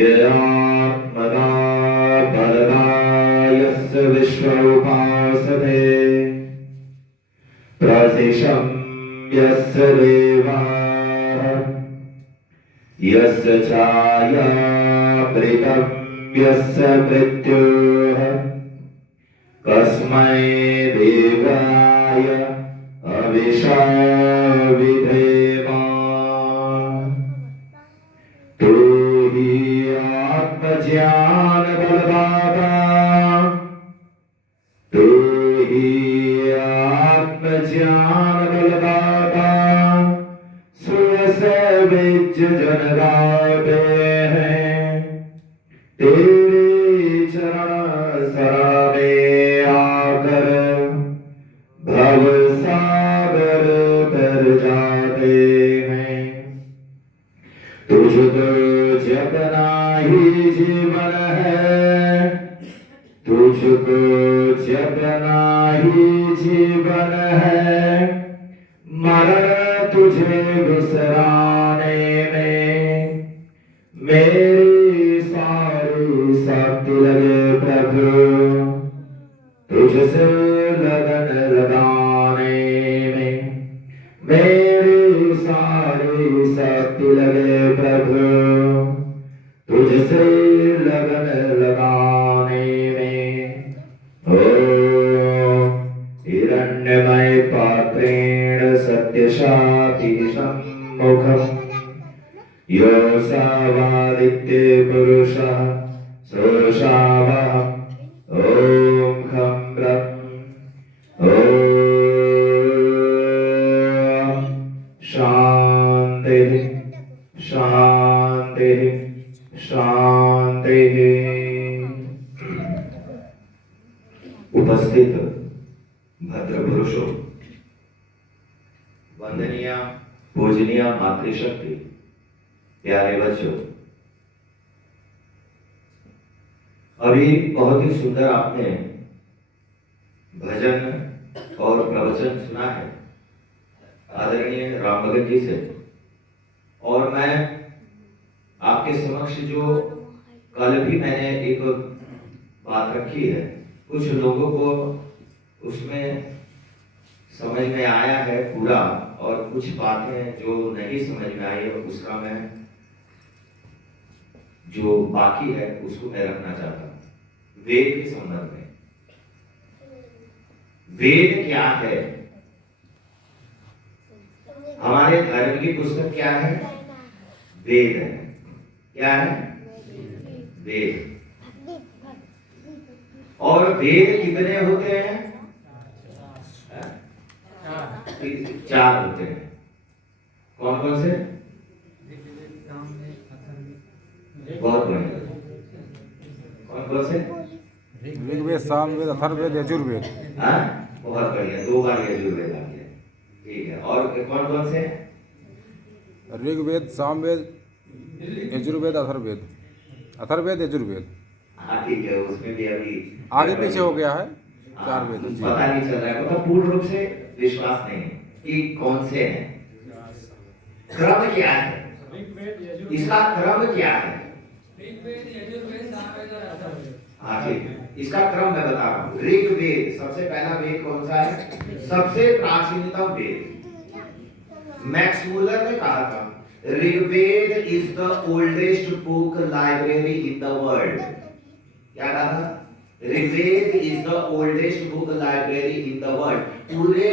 ये आत्मना बलदा यस्य विश्व उपासते प्रसिशं यस्य देवाः यस्य छायावृतं यस्य मृत्युः कस्मै देवाय अविशा विधेम तू ही आत्मज्ञान बलदाता तू ही आत्मज्ञान बलदाता सुरसे विज जन गाते हैं तेरे चरण शरण में आकर भव सागर तर जाते हैं तुझको जपना ही जीवन है तुझको जपना ही जीवन है मरण तुझे विसराने में मेरी सारी शक्ति लगे प्रभु तुझसे लगन लगाने में मेरी सारी शक्ति लगे प्रभु तुझसे लगन लगाने में ओम हिरण्यमय पात्रेण सत्यशाति सम्मुखम् यो सावादित्य पुरुषः सोऽशावः ओम खं ब्रह्म ओम शांति शांति शांति। उपस्थित भद्र पुरुषों, वंदनीय पूजनीय मातृशक्ति, प्यारे बच्चों, अभी बहुत ही सुंदर आपने भजन और प्रवचन सुना है आदरणीय राम भगत जी से। और मैं आपके समक्ष जो कल भी मैंने एक बात रखी है, कुछ लोगों को उसमें समझ में आया है पूरा, और कुछ बातें जो नहीं समझ में आई है उसका मैं जो बाकी है उसको मैं रखना चाहता हूँ। वेद के संदर्भ में, वेद क्या है? हमारे धर्म की पुस्तक क्या है? वेद है। क्या है? वेद। और वेद कितने होते हैं? 4 होते हैं। कौन कौन से? बहुत बढ़िया। कौन कौन से? ऋग्वेद, सामवेद, अथर्ववेद, यजुर्वेद। हाँ, बहुत बढ़िया, 2 बार यजुर्वेद आ गया। ठीक है, और कौन कौन से? ऋग्वेद, सामवेद, यजुर्वेद, अथर्ववेद, अथर्ववेद, यजुर्वेद। हाँ ठीक है, उसमें भी अभी आगे पीछे हो गया है 4 वेद। पता नहीं चल रहा है, मतलब पूर्ण रूप से विश्वास नहीं है कि कौन से हैं। क्रम क्या है? इसका क्रम क्या है? हाँ ठीक, इसका क्रम मैं बता रहा हूँ। ऋग्वेद सबसे पहला वेद कौन सा है? सबसे प्राचीनतम वेद। मैक्स मूलर ने कहा था Rigveda is the oldest book library in the world. क्या कहा था? Rigveda is the oldest book library in the world. पूरे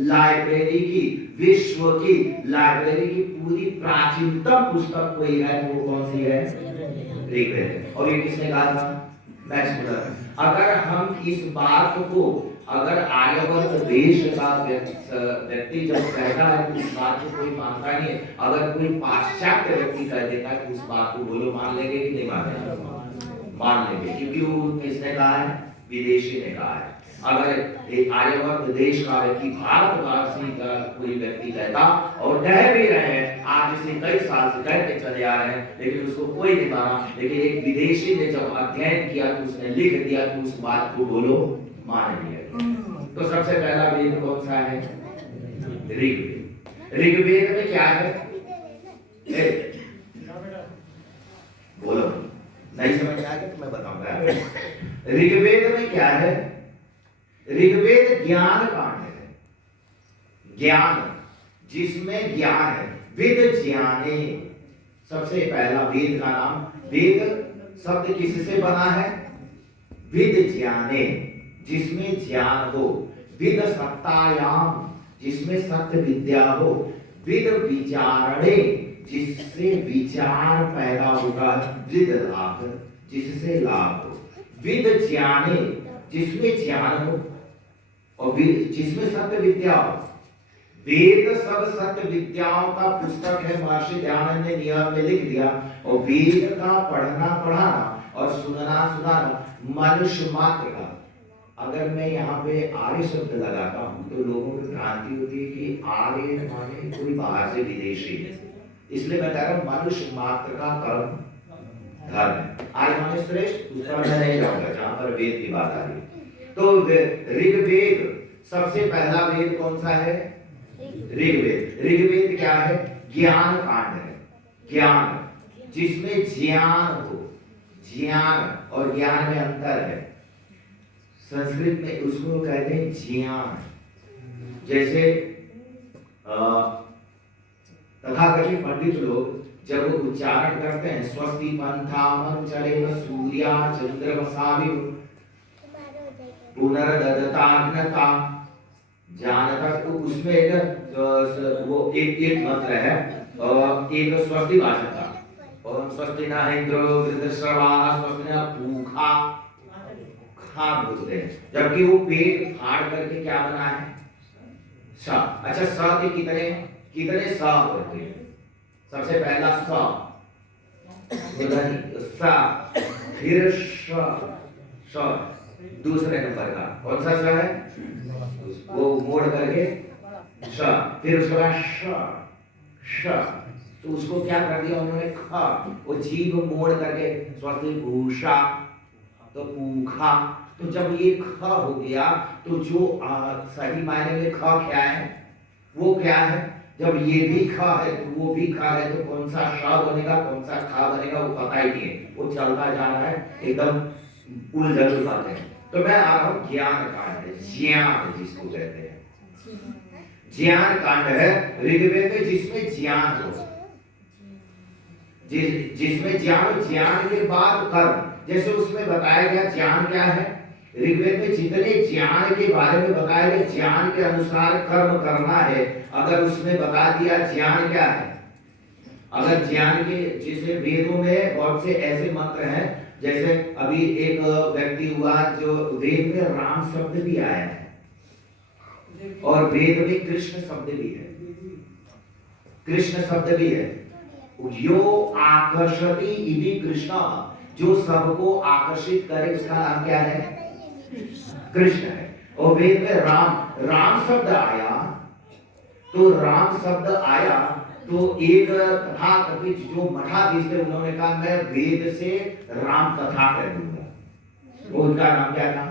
लाइब्रेरी की, विश्व की लाइब्रेरी की पूरी प्राचीनतम पुस्तक कोई है, वो कौन सी है? ऋग्वेद। और ये किसने कहा था? Max Muller. अगर हम इस बात को, अगर आर्यवर्त देश का व्यक्ति जब कहता है तो इस बात को कोई मानता नहीं है। अगर कोई पाश्चात्य व्यक्ति कह देता है कि उस बात को बोलो, मान लेंगे कि नहीं मान लेंगे? मान लेंगे, क्योंकि वो किसने कहा है? विदेशी ने कहा है। अगर एक आर्यवर्त देश का व्यक्ति, भारतवासी का कोई व्यक्ति कहता, और कह भी रहे हैं आज से कई साल से कहते चले आ रहे हैं, लेकिन उसको कोई नहीं माना, लेकिन एक विदेशी ने जब अध्ययन किया तो उसने लिख दिया कि उस बात को बोलो, मान लिया। तो सबसे पहला वेद कौन सा है? ऋग्वेद। ऋग्वेद में क्या है? बोलो। नहीं समझ में आएगा तो मैं बताऊंगा। ऋग्वेद में क्या है? ऋग्वेद ज्ञान कांड है, ज्ञान, जिसमें ज्ञान है। वेद ज्ञाने, सबसे पहला वेद का नाम, वेद शब्द किससे बना है? वेद ज्ञाने, जिसमें ज्ञान हो। वेद सत्तायाम, जिसमें सत्य विद्या हो। वेद विचारणे, जिससे विचार पैदा होगा। वेद लाभ, जिससे लाभ हो। वेद ज्ञाने, जिसमें ज्ञान हो और जिसमें सत्य विद्या हो। वेद सब सत्य विद्याओं का पुस्तक है, महर्षि दयानंद ने नियम में लिख दिया। और वेद का पढ़ना पढ़ाना और सुनना सुनाना मनुष्य मात्र का। अगर मैं यहाँ पे आर्य शब्द लगाता हूँ तो लोगों को भ्रांति होती है कि आर्य माने कोई बाहर से विदेशी है, इसलिए मैं कह रहा हूँ मनुष्य मात्र का कर्म धर्म है। आर्य माने श्रेष्ठ, उस पर मैं नहीं जाऊंगा जहाँ पर वेद की बात आ रही है। तो ऋग्वेद, सबसे पहला वेद कौन सा है? ऋग्वेद। ऋग्वेद क्या है? ज्ञान कांड है, ज्ञान, जिसमें ज्ञान हो। ज्ञान और ज्ञान में अंतर है। संस्कृत में उसको कहते हैं ज्ञान। जैसे तथाकथित पंडित लोग जब वो उच्चारण करते हैं स्वस्ति पंथामं चलेव सूर्या चंद्रमसाविव पुनर्ददताग्नता जानता, तो उसमें वो एक मंत्र है, एक स्वस्ति वाचक था। ओम स्वस्ति न इंद्रो वृद्धश्रवा स्वस्ति न पूखा, खा बोलते हैं, जबकि वो पेट फाड़ करके क्या बना है? स। अच्छा, स के कितने स होते हैं? सबसे पहला स, फिर श, दूसरे नंबर का कौन सा स है? वो मोड़ करके श, फिर उसके बाद श, तो उसको क्या कर दिया उन्होंने? ख, वो जीभ मोड़ करके स्वस्ति भूषा, तो पूखा। तो जब ये ख हो गया तो जो सही मायने में ख क्या है? वो क्या है? जब ये भी ख है तो वो भी ख है, तो कौन सा श बनेगा कौन सा ख बनेगा वो पता ही नहीं है, वो चलता जा रहा है, एकदम उलझन बात है। तो मैं आ रहा हूँ ज्ञान कांड है, ज्ञान जिसको कहते हैं, ज्ञान कांड है ऋग्वेद में, जिसमें ज्ञान हो, जिसमें ज्ञान, ज्ञान के बाद कर्म। जैसे उसमें बताया गया ज्ञान क्या है? ऋग्वेद में जितने ज्ञान के बारे में बताया गया, ज्ञान के अनुसार कर्म करना है। अगर उसमें बता दिया ज्ञान क्या है, अगर ज्ञान के, जैसे वेदों में बहुत से ऐसे मंत्र हैं, जैसे अभी एक व्यक्ति हुआ जो वेद में राम शब्द भी आया है और वेद में कृष्ण शब्द भी है, कृष्ण शब्द भी है। यो आकर्षति इति कृष्ण, जो सबको आकर्षित करे उसका नाम क्या है? कृष्ण है। और वेद में राम शब्द आया, तो राम शब्द आया तो एक तथाकथित जो मठाधीश थे उन्होंने कहा मैं वेद से राम कथा कर दूंगा। उनका नाम क्या था?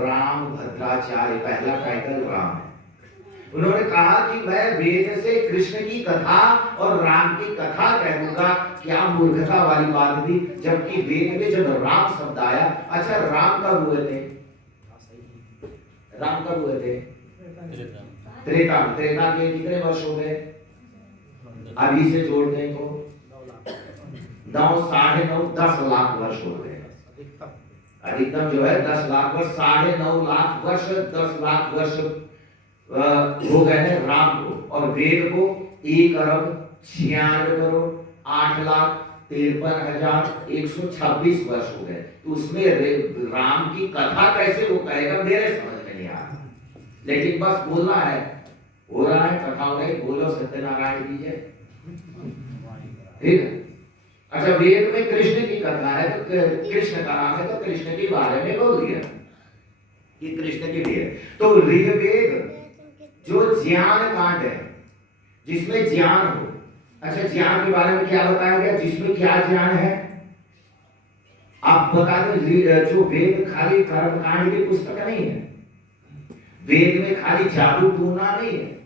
राम भद्राचार्य, पहला टाइटल राम है। उन्होंने कहा कि मैं वेद से कृष्ण की कथा और राम की कथा कह दूंगा। क्या मूर्खता वाली बात थी, जबकि वेद में जब राम शब्द आया। अच्छा, राम कब हुए थे? राम कब हुए थे? त्रेता। त्रेता के कितने वर्ष हो गए? अभी से जोड़ दें तो 9, 9.5, 10 लाख वर्ष हो गए। अधिकतम जो है 10 लाख वर्ष, 9.5 लाख वर्ष, 10 लाख वर्ष हो गए हैं राम को। और वेद को 1 अरब 96 करोड़ 8,53,126 वर्ष हो गए। तो उसमें राम की कथा कैसे वो कहेगा, मेरे समझ में नहीं आ रहा, लेकिन बस बोलना है, हो रहा है, कथा हो रही, बोलो सत्यनारायण की जय। ठीक है। अच्छा, वेद में कृष्ण की कथा है तो कृष्ण का नाम है तो कृष्ण के बारे में बोल दिया कि कृष्ण की भी है। तो ऋग्वेद जो ज्ञान कांड है, जिसमें ज्ञान हो। अच्छा, ज्ञान के बारे में क्या बताया गया? जिसमें क्या ज्ञान है आप बता दें। जो वेद खाली कर्म कांड की पुस्तक नहीं है, वेद में खाली जादू टोना नहीं है।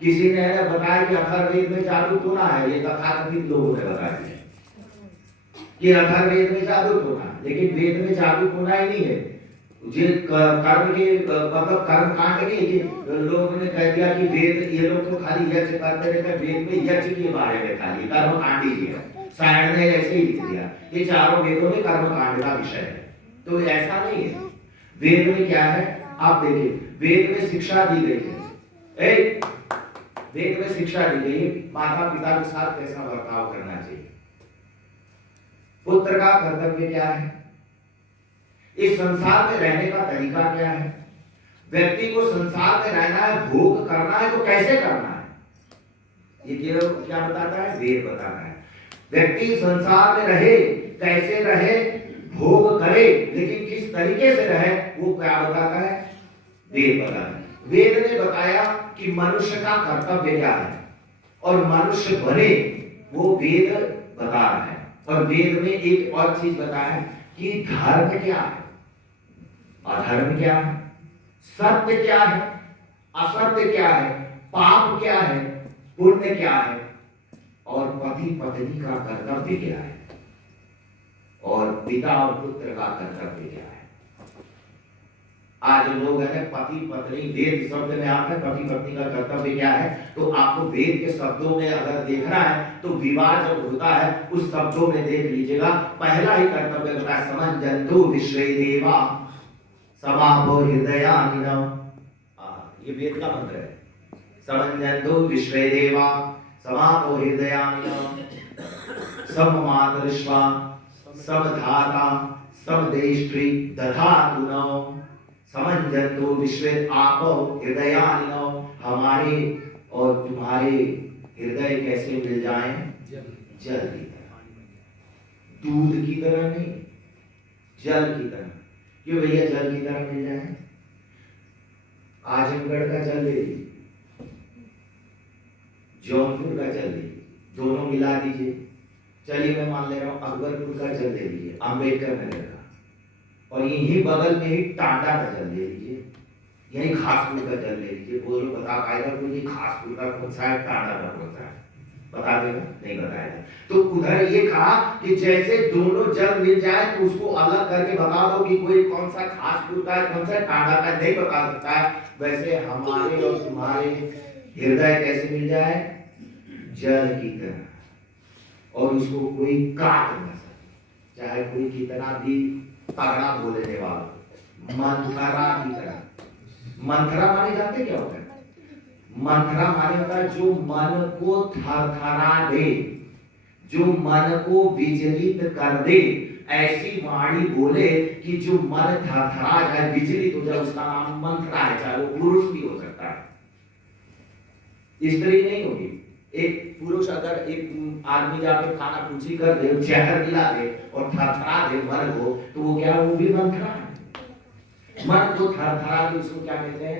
किसी ने बताया कि अथर्ववेद में जादू टोना है, ये तथाकथित लोगों ने बताया कि अथर्ववेद में जागरूक होना, लेकिन वेद में जागरूक होना ही नहीं है। कर्म के मतलब कर्म कांड के कि लोगों ने कह दिया कि वेद, ये लोग तो खाली यज्ञ करते रहते, वेद में यज्ञ के बारे में खाली कर्म कांड ही है। सायण ने ऐसे ही लिख दिया, ये चारों वेदों में कर्म कांड का विषय है। तो ऐसा नहीं है। वेद में क्या है आप देखिए, वेद में शिक्षा दी गई है। वेद में शिक्षा दी गई है माता पिता के साथ कैसा बर्ताव करना चाहिए, पुत्र का कर्तव्य क्या है, इस संसार में रहने का तरीका क्या है, व्यक्ति को संसार में रहना है, भोग करना है तो कैसे करना है, ये केवल क्या बताता है, वेद बताता है। व्यक्ति संसार में रहे, कैसे रहे, भोग करे, लेकिन किस तरीके से रहे वो क्या बताता है, वेद बताता है। वेद ने बताया कि मनुष्य का कर्तव्य क्या है और मनुष्य बने, वो वेद बता रहा है। और वेद में एक और चीज बताया कि धर्म क्या है, अधर्म क्या है, सत्य क्या है, असत्य क्या है, पाप क्या है, पुण्य क्या है, और पति पत्नी का कर्तव्य क्या है, और पिता और पुत्र का कर्तव्य क्या है। आज लोग है पति पत्नी, वेद शब्द में आता है पति पत्नी का कर्तव्य क्या है, तो आपको वेद के शब्दों में अगर देखना है तो विवाह जब होता है उस शब्दों में देख लीजिएगा। पहला ही कर्तव्य होता है समंजन्तु विश्वे देवा समापो हृदयानिनौ, ये वेद का मंत्र है। समंजन्तु विश्वे देवा समापो हृदयानिनौ सममातरिष्वा समधाता समदेष्ट्री दधातु नौ समंजन्तु विश्वे आपो हृदयानिनौ, हमारे और तुम्हारे हृदय कैसे मिल जाएं, जल की तरह, दूध की तरह नहीं, जल की तरह। क्यों भैया जल की तरह मिल जाए, आजमगढ़ का जल ले लीजिए, जौनपुर का जल लीजिए, दोनों मिला दीजिए। चलिए मैं मान ले रहा हूं अकबरपुर का जल ले लीजिए, अम्बेडकर नगर का, और यही बगल में ही टांडा का जल ले लीजिए, यही खासपुर का जल ले लीजिए। बोलो बता पाएगा कोई खासपुर का कौन सा है, टांडा का कौन सा है, बता देगा, नहीं बताएगा। तो उधर ये कहा कि जैसे दोनों जल मिल जाए तो उसको अलग करके बता दो कि कोई कौन सा खासपुर का है, कौन सा टांडा का, नहीं बता सकता है। वैसे हमारे और तुम्हारे हृदय कैसे मिल जाए, जल की तरह, और उसको कोई काट न सके, चाहे कोई कितना भी तगड़ा बोलने वाला, मंथरा की तरह। मंथरा माने जानते क्या होता है, मंथरा माने होता है जो मन को थरथरा दे, जो मन को विचलित कर दे, ऐसी वाणी बोले कि जो मन थरथरा जाए, विचलित हो जाए, उसका नाम मंथरा है। चाहे वो पुरुष भी हो सकता है, स्त्री नहीं होगी। एक पुरुष अगर एक आदमी जाके खाना पूछी कर दे, जहर मिला दे और थरथरा दे मन को, तो वो क्या, वो भी मंथरा है। मन को थरथरा दे, उसको क्या कहते हैं,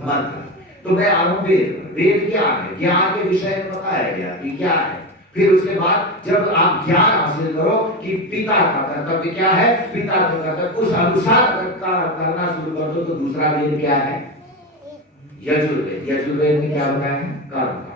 मंत्र। तो मैं आऊं वेद क्या है, ज्ञान के विषय में बताया गया कि क्या है। फिर उसके बाद जब आप ज्ञान हासिल करो कि पिता का कर्तव्य क्या है, पिता का कर्तव्य उस अनुसार करना शुरू कर दो, तो दूसरा वेद क्या है, यजुर्वेद। यजुर्वेद में क्या बताया है, कर्म।